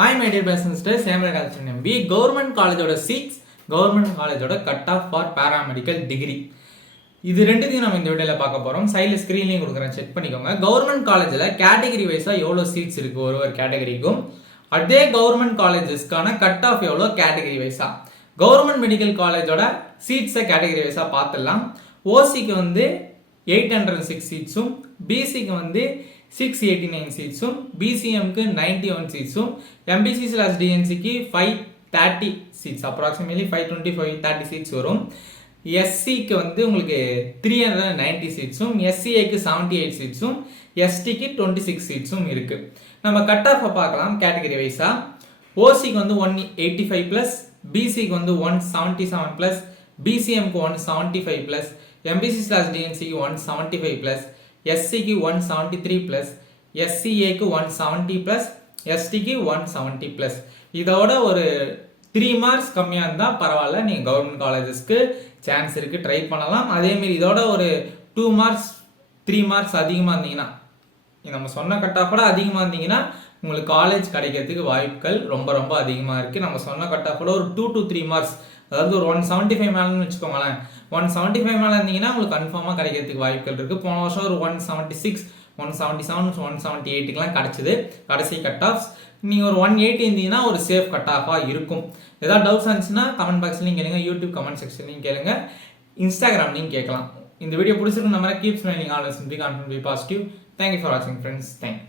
Hi my dear brothers and sisters, I am Raghunathan MB. Government college oda seats, government college oda cut off for paramedical degree. இது ரெண்டுத்தையும் நம்ம இந்த வீடியோல பார்க்க போறோம். சைடுல ஸ்கிரீன்லயும் கொடுக்குறேன், செக் பண்ணிக்கோங்க. கவர்மெண்ட் காலேஜ்ல கேட்டகரி வைஸா எவ்வளவு சீட்ஸ் இருக்கு ஒரு கேட்டகரிக்கும், அதே கவர்மெண்ட் காலேஜஸ்க்கான கட் ஆஃப் எவ்வளோ கேட்டகரி வைஸா. கவர்மெண்ட் மெடிக்கல் காலேஜோட சீட்ஸை கேட்டகரி வைஸா பார்த்துடலாம். ஓசிக்கு வந்து 806 சீட்ஸும், பிசிக்கு வந்து 689 சீட்ஸும், பிசிஎம்க்கு 91 சீட்ஸும், எம்பிசி/டிஎன்சிக்கு 530 சீட்ஸ், அப்ராக்சிமேட்லி 520-530 சீட்ஸ் வரும். எஸ்சிக்கு வந்து உங்களுக்கு 390 சீட்ஸும், எஸ்சிஏக்கு 78 சீட்ஸும், எஸ்டிக்கு 26 சீட்ஸும் இருக்கு. நம்ம கட் ஆஃப் பார்க்கலாம் கேட்டகரி வைஸா. ஓசிக்கு வந்து 185 பிளஸ், பிசிக்கு வந்து 177 பிளஸ், பிசிஎம்க்கு 175 பிளஸ், எம்பிசி/டிஎன்சிக்கு 175 பிளஸ், எஸ்சிக்கு 173 பிளஸ், எஸ்சிஏக்கு 170 பிளஸ், எஸ்டிக்கு 170 பிளஸ். இதோட ஒரு 3 மார்க்ஸ் கம்மியாக இருந்தால் பரவாயில்ல, நீங்கள் கவர்மெண்ட் காலேஜஸ்க்கு சான்ஸ் இருக்குது, ட்ரை பண்ணலாம். அதேமாரி இதோட ஒரு 2 மார்க்ஸ் 3 மார்க்ஸ் அதிகமாக இருந்தீங்கன்னா, நம்ம சொன்ன கட் ஆஃபோட அதிகமாக இருந்தீங்கன்னா உங்களுக்கு காலேஜ் கிடைக்கிறதுக்கு வாய்ப்புகள் ரொம்ப ரொம்ப அதிகமாக இருக்குது. நம்ம சொன்ன கட் ஆஃபோட ஒரு 2 to 3 மார்க்ஸ், அதாவது ஒரு 175 மேலேன்னு வச்சுக்கோங்களேன். 175 மேலே இருந்தீங்கன்னா உங்களுக்கு கன்ஃபார்மாக கிடைக்கிறதுக்கு வாய்ப்புகள் இருக்குது. போன வருஷம் ஒரு 176, 177, 178க்குலாம் கிடச்சிது கடைசி கட் ஆஃப்ஸ். நீங்கள் ஒரு 180 இருந்தீங்கன்னா ஒரு சேஃப் கட் ஆஃபாக இருக்கும். ஏதாவது டவுட்ஸ் இருந்துச்சுன்னா கமெண்ட் பாக்ஸ்லையும் கேளுங்க, யூடியூப் கமெண்ட் செக்ஷன்லையும் கேளுங்க, இன்ஸ்டாகிராம்லையும் கேட்கலாம். இந்த வீடியோ பிடிச்சிருக்கு நம்ம keep smiling always be confident be positive. Thank you for வாட்சிங் ஃப்ரெண்ட்ஸ். தேங்க்யூ.